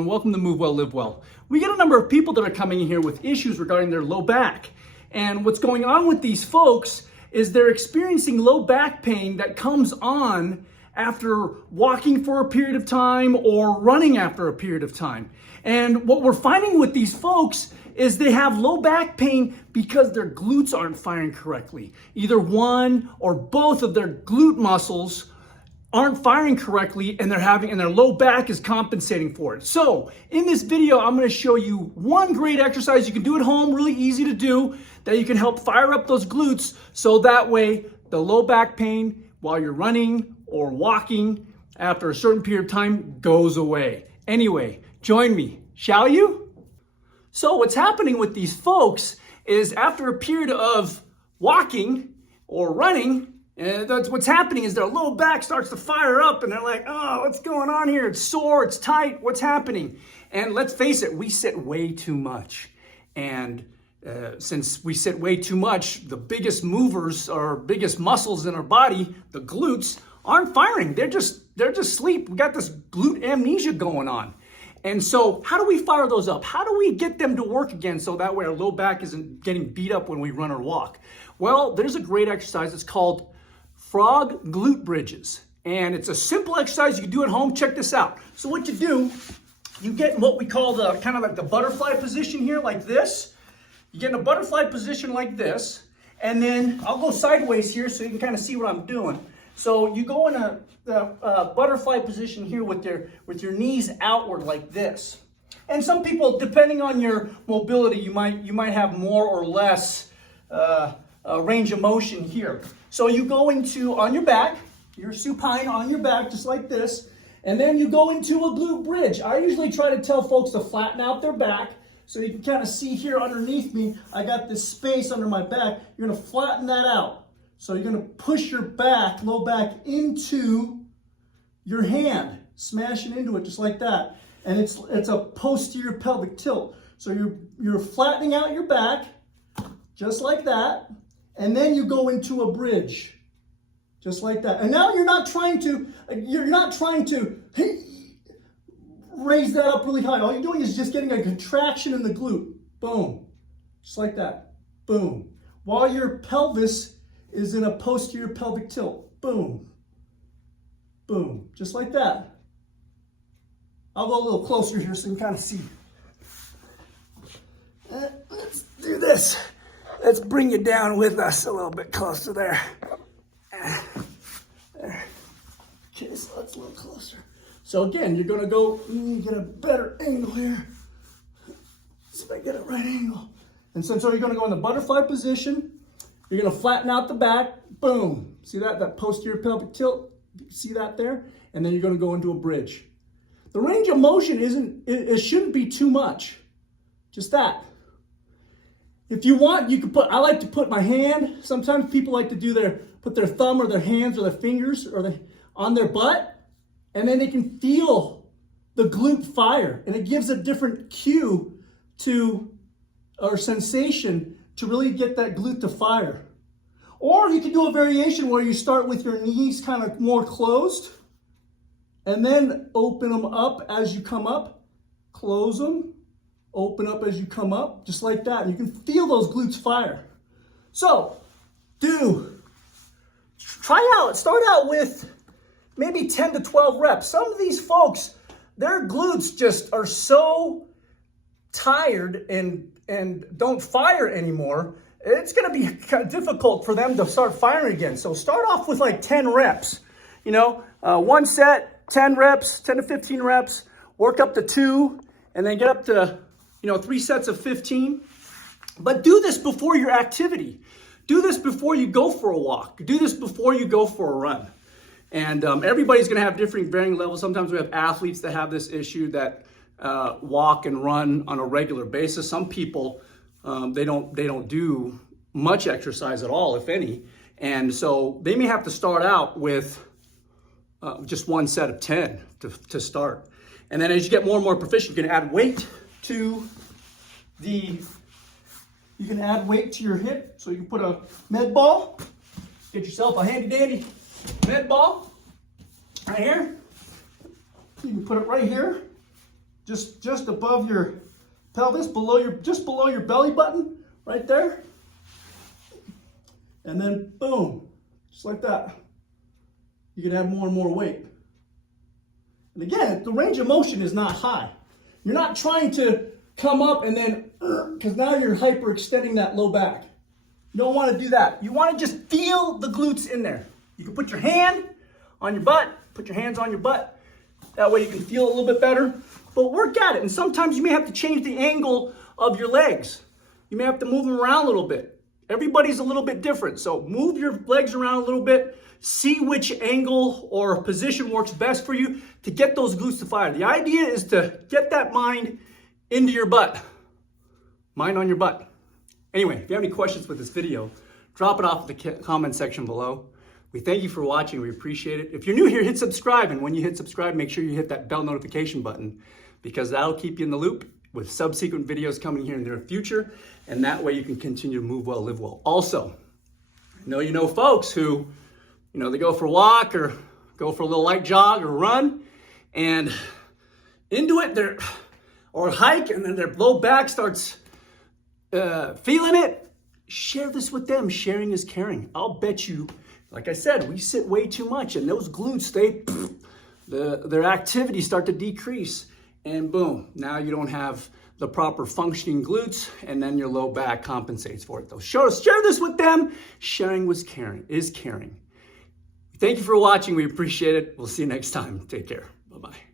everyone. Welcome to Move Well, Live Well. We get a number of people that are coming in here with issues regarding their low back. And what's going on with these folks is they're experiencing low back pain that comes on after walking for a period of time or running after a period of time. And what we're finding with these folks is they have low back pain because their glutes aren't firing correctly. Either one or both of their glute muscles aren't firing correctly, and their low back is compensating for it. So in this video, I'm going to show you one great exercise you can do at home, really easy to do, that you can help fire up those glutes, so that way the low back pain while you're running or walking after a certain period of time goes away. Anyway, join me, shall you? So what's happening with these folks is after a period of walking or running, that's what's happening is their low back starts to fire up and they're like, oh, what's going on here? It's sore, it's tight, what's happening? And let's face it, we sit way too much. And since we sit way too much, the biggest movers or biggest muscles in our body, the glutes, aren't firing. They're just asleep. We got this glute amnesia going on. And so how do we fire those up? How do we get them to work again so that way our low back isn't getting beat up when we run or walk? Well, there's a great exercise. It's called frog glute bridges. And it's a simple exercise you can do at home. Check this out. So what you do, you get in what we call the kind of like the butterfly position here, like this. You get in a butterfly position like this, and then I'll go sideways here so you can kind of see what I'm doing. So you go in a butterfly position here with your knees outward like this. And some people, depending on your mobility, you might have more or less range of motion here. So you go on your back, you're supine on your back just like this, and then you go into a glute bridge. I usually try to tell folks to flatten out their back. So you can kind of see here underneath me, I got this space under my back. You're gonna flatten that out. So you're gonna push your back, low back, into your hand, smashing into it just like that. And it's a posterior pelvic tilt. So you're flattening out your back, just like that. And then you go into a bridge, just like that. And now you're not trying to raise that up really high. All you're doing is just getting a contraction in the glute. Boom. Just like that. Boom. While your pelvis is in a posterior pelvic tilt. Boom. Boom. Just like that. I'll go a little closer here so you can kind of see. Let's do this. Let's bring you down with us a little bit closer there. There. Okay, so that's a little closer. So again, you're gonna go, get a better angle here. See if I get a right angle. And so you're gonna go in the butterfly position. You're gonna flatten out the back, boom. See that posterior pelvic tilt? See that there? And then you're gonna go into a bridge. The range of motion it shouldn't be too much. Just that. If you want, you can I like to put my hand, sometimes people like to put their thumb or their hands or their fingers on their butt, and then they can feel the glute fire. And it gives a different cue or sensation to really get that glute to fire. Or you can do a variation where you start with your knees kind of more closed, and then open them up as you come up, close them, open up as you come up, just like that. And you can feel those glutes fire. So, start out with maybe 10 to 12 reps. Some of these folks, their glutes just are so tired and don't fire anymore. It's gonna be kind of difficult for them to start firing again. So start off with like 10 reps. One set, 10 reps, 10 to 15 reps, work up to 2, and then get up to 3 sets of 15. But do this before your activity. Do this before you go for a walk. Do this before you go for a run. And everybody's going to have different varying levels. Sometimes we have athletes that have this issue that walk and run on a regular basis. Some people, they don't do much exercise at all, if any. And so they may have to start out with just one set of 10 to start. And then as you get more and more proficient, you can add weight to your hip. So you can put a med ball, get yourself a handy dandy med ball right here. You can put it right here, just above your pelvis, just below your belly button, right there. And then boom, just like that. You can add more and more weight. And again, the range of motion is not high. You're not trying to come up and then, because now you're hyperextending that low back. You don't want to do that. You want to just feel the glutes in there. You can put your hand on your butt, put your hands on your butt. That way you can feel a little bit better. But work at it. And sometimes you may have to change the angle of your legs. You may have to move them around a little bit. Everybody's a little bit different. So move your legs around a little bit. See which angle or position works best for you to get those glutes to fire. The idea is to get that mind into your butt. Mind on your butt. Anyway, if you have any questions with this video, drop it off in the comment section below. We thank you for watching. We appreciate it. If you're new here, hit subscribe. And when you hit subscribe, make sure you hit that bell notification button because that'll keep you in the loop with subsequent videos coming here in the near future. And that way you can continue to move well, live well. Also, I know you know folks who, they go for a walk or go for a little light jog or run and into it, or hike, and then their low back starts feeling it. Share this with them. Sharing is caring. I'll bet you, like I said, we sit way too much and those glutes, their activities start to decrease and boom, now you don't have the proper functioning glutes and then your low back compensates for it though. Share this with them. Sharing is caring. Thank you for watching. We appreciate it. We'll see you next time. Take care. Bye-bye.